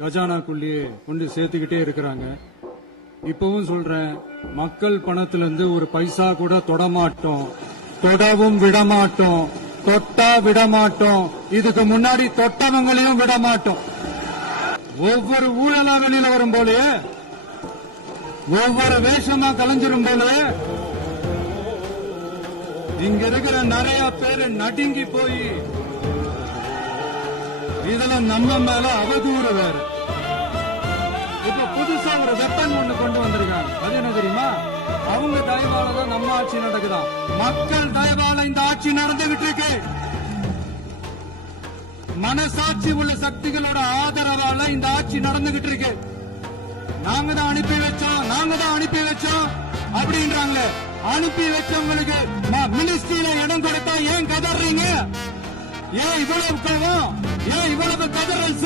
கஜானாக்குள்ளேயே கொண்டு சேர்த்துக்கிட்டே இருக்கிறாங்க. இப்பவும் சொல்றேன், மக்கள் பணத்திலிருந்து ஒரு பைசா கூட தொடமாட்டோம், தொடவும் விடமாட்டோம், தொட்டா விடமாட்டோம். இதுக்கு முன்னாடி தொட்டவங்களையும் விடமாட்டோம். ஒவ்வொரு ஊழலா வெளியில வரும் போலே, ஒவ்வொரு வேஷமா கலைஞ்சிரும் போலே, இங்க இருக்கிற நிறைய பேரு நடுங்கி போய் இதுல நம்ம மேல அவதூறு வேற. இப்ப புதுசா ஒரு வெப்பன் ஒண்ணு கொண்டு வந்திருக்காங்க. அது என்ன தெரியுமா? அவங்க தயவால தான் நம்ம ஆட்சி நடக்குதான். மக்கள் தயவால இந்த ஆட்சி நடந்துகிட்டு இருக்கு. மனசாட்சி உள்ள சக்திகளோட ஆதரவால இந்த ஆட்சி நடந்துகிட்டு இருக்கு. நாங்க தான் அனுப்பி வச்சோம் அப்படின்றாங்க. அனுப்பி வச்சவங்களுக்கு மினிஸ்ட்ரியில இடம் கொடுத்தா ஏன் கதறீங்க? ஏன் இவ்வளவு கோவம்? ஏன் இவ்வளவு கதறல்?